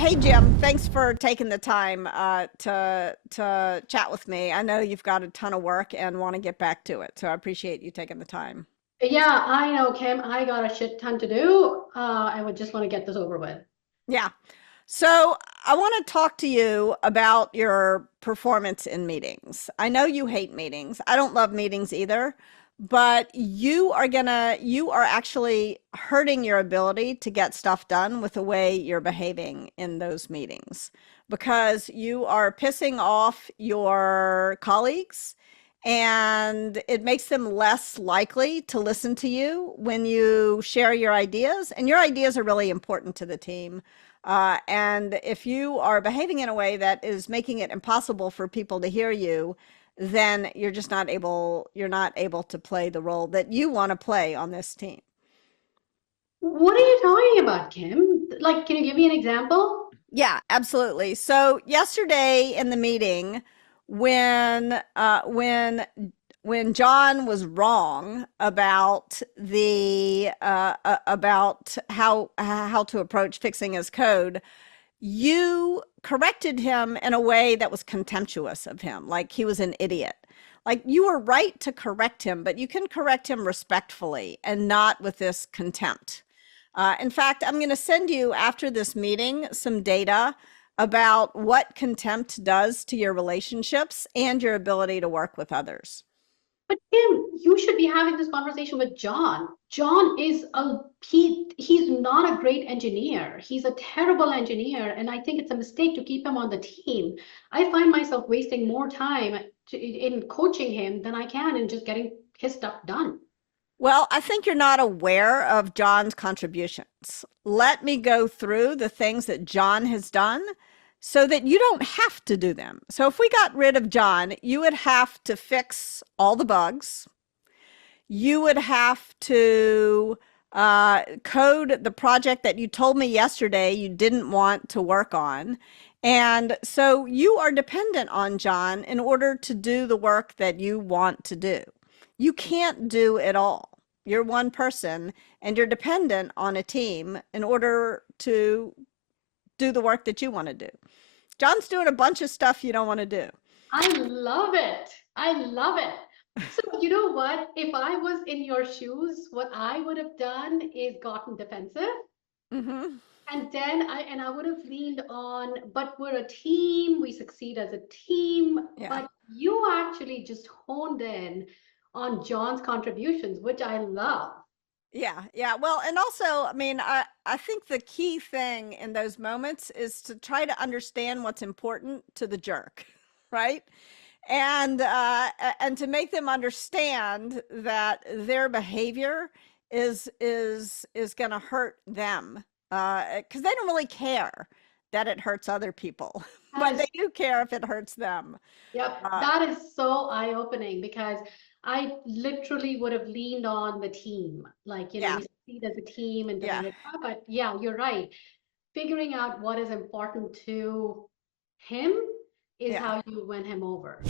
Hey Jim, thanks for taking the time to chat with me. I know you've got a ton of work and want to get back to it, so I appreciate you taking the time. Yeah, I know, Kim. I got a shit ton to do. I would just want to get this over with. Yeah. So I want to talk to you about your performance in meetings. I know you hate meetings. I don't love meetings either, but you are actually hurting your ability to get stuff done with the way you're behaving in those meetings because you are pissing off your colleagues and it makes them less likely to listen to you when you share your ideas, and your ideas are really important to the team. And if you are behaving in a way that is making it impossible for people to hear you, then you're not able to play the role that you want to play on this team. What are you talking about, Kim? Like, can you give me an example? Yeah, absolutely. So yesterday in the meeting, when when John was wrong about the about how to approach fixing his code, you corrected him in a way that was contemptuous of him, like he was an idiot. Like, you were right to correct him, but you can correct him respectfully and not with this contempt. In fact, I'm going to send you after this meeting some data about what contempt does to your relationships and your ability to work with others. But Kim, you should be having this conversation with John. John is he's not a great engineer. He's a terrible engineer, and I think it's a mistake to keep him on the team. I find myself wasting more time in coaching him than I can in just getting his stuff done. Well, I think you're not aware of John's contributions. Let me go through the things that John has done so that you don't have to do them. So if we got rid of John, you would have to fix all the bugs. You would have to code the project that you told me yesterday you didn't want to work on. And so you are dependent on John in order to do the work that you want to do. You can't do it all. You're one person and you're dependent on a team in order to do the work that you want to do. John's doing a bunch of stuff you don't want to do. I love it. I love it. So, you know what? If I was in your shoes, what I would have done is gotten defensive. Mm-hmm. And I would have leaned on, but we're a team, we succeed as a team. Yeah. But you actually just honed in on John's contributions, which I love. Yeah, yeah. Well, and also, I mean, I think the key thing in those moments is to try to understand what's important to the jerk, right? And to make them understand that their behavior is going to hurt them, because they don't really care that it hurts other people, That but is they do care if it hurts them. Yep, Uh, that is so eye-opening because I literally would have leaned on the team. Like, yeah, we succeed as a team and da da yeah, da. But yeah, you're right. Figuring out what is important to him is yeah. how you win him over.